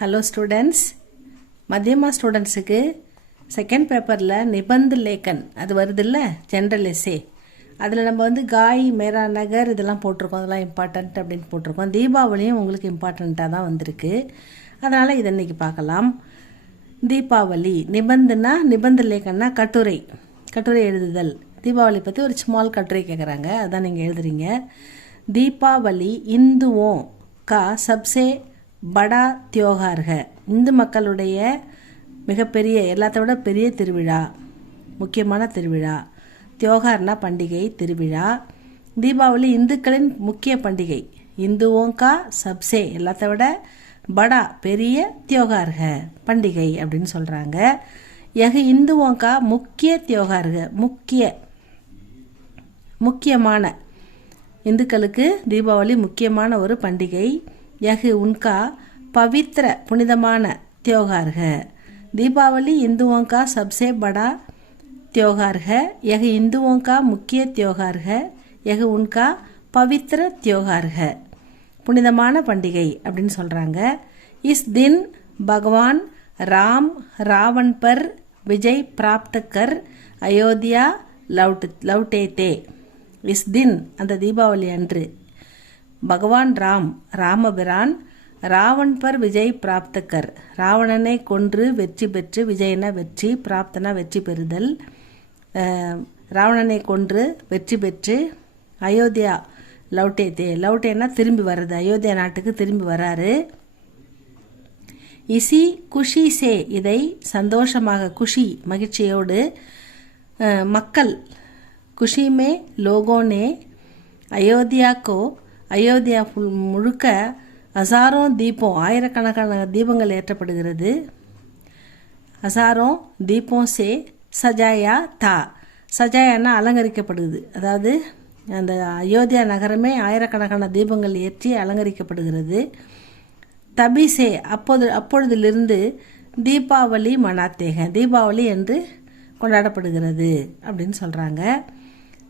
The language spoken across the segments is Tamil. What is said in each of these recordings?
ஹலோ ஸ்டூடெண்ட்ஸ், மத்தியமா ஸ்டூடெண்ட்ஸுக்கு செகண்ட் பேப்பரில் நிபந்த் லேக்கன் அது வருதுல்ல, ஜென்ரல் எஸ்ஸே. அதில் நம்ம வந்து காய் மேரா நகர் இதெல்லாம் போட்டிருக்கோம், அதெல்லாம் இம்பார்ட்டண்ட் அப்படின்னு போட்டிருக்கோம். தீபாவளியும் உங்களுக்கு இம்பார்ட்டண்ட்டாக தான் வந்திருக்கு, அதனால் இதை இன்றைக்கி பார்க்கலாம். தீபாவளி நிபந்துனா, நிபந்த் லேக்கன்னா கட்டுரை எழுதுதல். தீபாவளி பற்றி ஒரு ஸ்மால் கட்டுரை கேட்குறாங்க, அதுதான் நீங்கள் எழுதுறீங்க. தீபாவளி இந்துவோं का सबसे बड़ा त्योहार है. இந்து மக்களுடைய மிகப்பெரிய, எல்லாத்த விட பெரிய திருவிழா, முக்கியமான திருவிழா. தியோகார்னா பண்டிகை, திருவிழா. தீபாவளி இந்துக்களின் முக்கிய பண்டிகை. இந்துவோं का सबसे எல்லாத்த விட படா பெரிய தியோகார் है பண்டிகை அப்படின்னு சொல்கிறாங்க. இந்துவோं का முக்கிய தியோகார் है, முக்கியமான, இந்துக்களுக்கு தீபாவளி முக்கியமான ஒரு பண்டிகை. உன்கா பவித்ர புனிதமான त्योहार है. दीपावली हिंदुओं का सबसे बड़ा त्योहार है. यह हिंदुओं का मुख्य त्योहार है. यह उनका पवित्र त्योहार है. புனிதமான பண்டிகை அப்படின்னு சொல்கிறாங்க. इस दिन भगवान राम रावण पर विजय प्राप्त कर अयोध्या लौटे थे. इस दिन அந்த தீபாவளி அன்று பகவான் ராமபிரான் ராவன் பர் விஜய் பிராப்தக்கர், ராவணனை கொன்று வெற்றி பெற்று, விஜயன வெற்றி, பிராப்தனா வெற்றி பெறுதல், ராவணனை கொன்று வெற்றி பெற்று அயோத்தியா லவுட்டேனா திரும்பி வர்றது, அயோத்தியா நாட்டுக்கு திரும்பி வராரு. இசி குஷி சே, இதை சந்தோஷமாக, குஷி மகிழ்ச்சியோடு, மக்கள் குஷிமே லோகோனே அயோத்தியாக்கோ, அயோத்தியா முழுக்க ஹசாரோ தீபம், ஆயிரக்கணக்கான தீபங்கள் ஏற்றப்படுகிறது. ஹசாரோ தீபம் சே சஜாயா தா, சஜாயானா அலங்கரிக்கப்படுது. அதாவது அந்த அயோத்தியா நகரமே ஆயிரக்கணக்கான தீபங்கள் ஏற்றி அலங்கரிக்கப்படுகிறது. தபிசே அப்பொழுதிலிருந்து தீபாவளி மனாத்தேக, தீபாவளி என்று கொண்டாடப்படுகிறது அப்படின்னு சொல்கிறாங்க.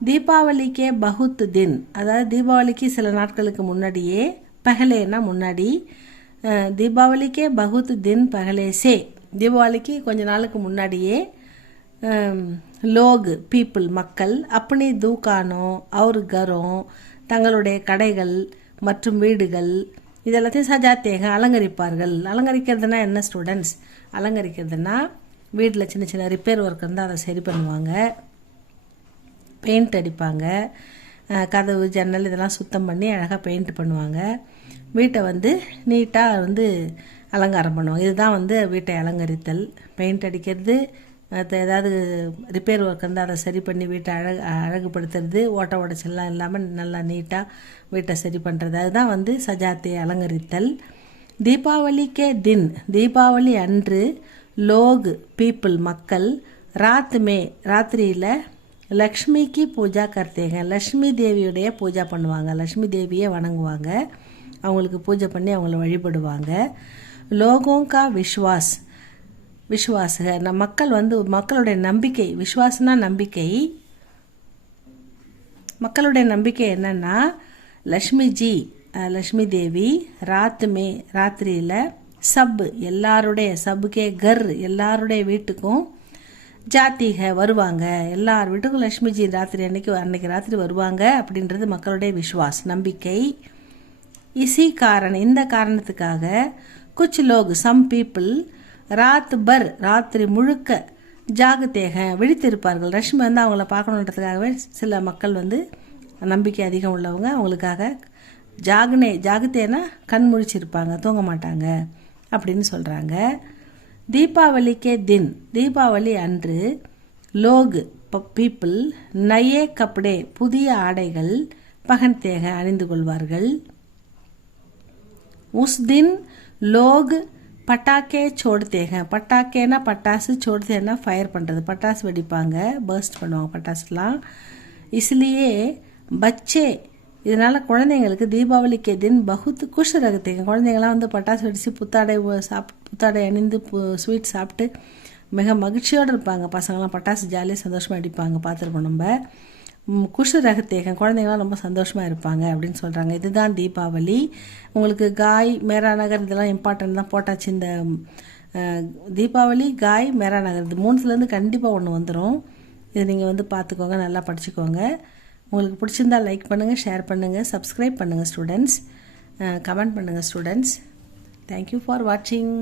தீபாவளிக்கே பகுத் தின், அதாவது தீபாவளிக்கு சில நாட்களுக்கு முன்னாடியே, பகலேனா முன்னாடி, தீபாவளிக்கே பகுத் தின் பகலே சே, தீபாவளிக்கு கொஞ்ச நாளுக்கு முன்னாடியே லோக் பீப்புள் மக்கள் அப்படி தூக்கானோ அவர் கரோ தங்களுடைய கடைகள் மற்றும் வீடுகள் இதெல்லாத்தையும் சஜாத்தேக அலங்கரிப்பார்கள். அலங்கரிக்கிறதுனா என்ன ஸ்டூடெண்ட்ஸ்? அலங்கரிக்கிறதுனா வீட்டில் சின்ன சின்ன ரிப்பேர் ஒர்க் இருந்தால் அதை சரி பண்ணுவாங்க, பெயிண்ட் அடிப்பாங்க, கதவு ஜன்னல் இதெல்லாம் சுத்தம் பண்ணி அழகாக பெயிண்ட் பண்ணுவாங்க, வீட்டை வந்து நீட்டாக அலங்காரம் பண்ணுவாங்க. இதுதான் வீட்டை அலங்கரித்தல். பெயிண்ட் அடிக்கிறது, ஏதாவது ரிப்பேர் ஒர்க் இருந்தால் அதை சரி பண்ணி வீட்டை அழகுபடுத்துறது, ஓட்ட உடச்செல்லாம் இல்லாமல் நல்லா நீட்டாக வீட்டை சரி பண்ணுறது, அதுதான் சஜாத்தை அலங்கரித்தல். தீபாவளிக்கே தின், தீபாவளி அன்று லோக் பீப்புள் மக்கள் ராத்திரியில் லக்ஷ்மிக்கு பூஜா கர்த்தேங்க, லக்ஷ்மி தேவியுடைய பூஜா பண்ணுவாங்க, லக்ஷ்மி தேவியை வணங்குவாங்க, அவங்களுக்கு பூஜை பண்ணி அவங்கள வழிபடுவாங்க. லோகோங்கா விஸ்வாஸ் நம் மக்கள் மக்களுடைய நம்பிக்கை, விஸ்வாசனா நம்பிக்கை, மக்களுடைய நம்பிக்கை என்னன்னா, லக்ஷ்மி தேவி ராத்திரியில் எல்லாருடைய சப்புக்கே கர் எல்லாருடைய வீட்டுக்கும் ஜாத்திக வருவாங்க, எல்லார் வீட்டுக்கும் லக்ஷ்மிஜி அன்னைக்கு ராத்திரி வருவாங்க அப்படின்றது மக்களுடைய விஸ்வாஸ், நம்பிக்கை. இந்த காரணத்துக்காக குச் லோக் சம் பீப்புள் ராத்திரி முழுக்க ஜாகத்தேக விழித்திருப்பார்கள். லக்ஷ்மி அவங்கள பார்க்கணுன்றதுக்காகவே சில மக்கள் நம்பிக்கை அதிகம் உள்ளவங்க அவங்களுக்காக ஜாகத்தேனா கண் முழிச்சிருப்பாங்க, தூங்க மாட்டாங்க அப்படின்னு சொல்கிறாங்க. தீபாவளிக்கே தின், தீபாவளி அன்று லோக் பீப்புள் நயே கப்படே புதிய ஆடைகள் பகன்தேக அணிந்து கொள்வார்கள். உஸ் தின் லோக் பட்டாக்கே சோடுத்தேக, பட்டாக்கேனா பட்டாசு, சோடுத்தேனா ஃபயர் பண்ணுறது, பட்டாசு வெடிப்பாங்க, பர்ஸ்ட் பண்ணுவாங்க பட்டாசுலாம். இஸ்லியே பச்சே, இதனால் குழந்தைங்களுக்கு தீபாவளிக்கே தின் பகுத் குஷ் ரகத்தேங்க, குழந்தைங்களாம் பட்டாசு வெடித்து புத்தாடை அணிந்து ஸ்வீட் சாப்பிட்டு மிக மகிழ்ச்சியோடு இருப்பாங்க. பசங்களாம் பட்டாசு ஜாலியாக சந்தோஷமாக அடிப்பாங்க, பார்த்துருப்போம் நம்ம. குஷு ரகத்தேகம், குழந்தைங்களாம் ரொம்ப சந்தோஷமாக இருப்பாங்க அப்படின்னு சொல்கிறாங்க. இதுதான் தீபாவளி. உங்களுக்கு காய் மேரா நகர் இதெல்லாம் இம்பார்ட்டன்ட் தான் போட்டாச்சு. இந்த தீபாவளி, காய், மேரா நகர் இது மூணுத்துலேருந்து கண்டிப்பாக ஒன்று வந்துடும். இது நீங்கள் வந்து பார்த்துக்கோங்க, நல்லா படிச்சுக்கோங்க. உங்களுக்கு பிடிச்சிருந்தால் லைக் பண்ணுங்கள், ஷேர் பண்ணுங்கள், சப்ஸ்கிரைப் பண்ணுங்கள் ஸ்டூடெண்ட்ஸ், கமெண்ட் பண்ணுங்கள் ஸ்டூடெண்ட்ஸ். தேங்க்யூ ஃபார் வாட்சிங்.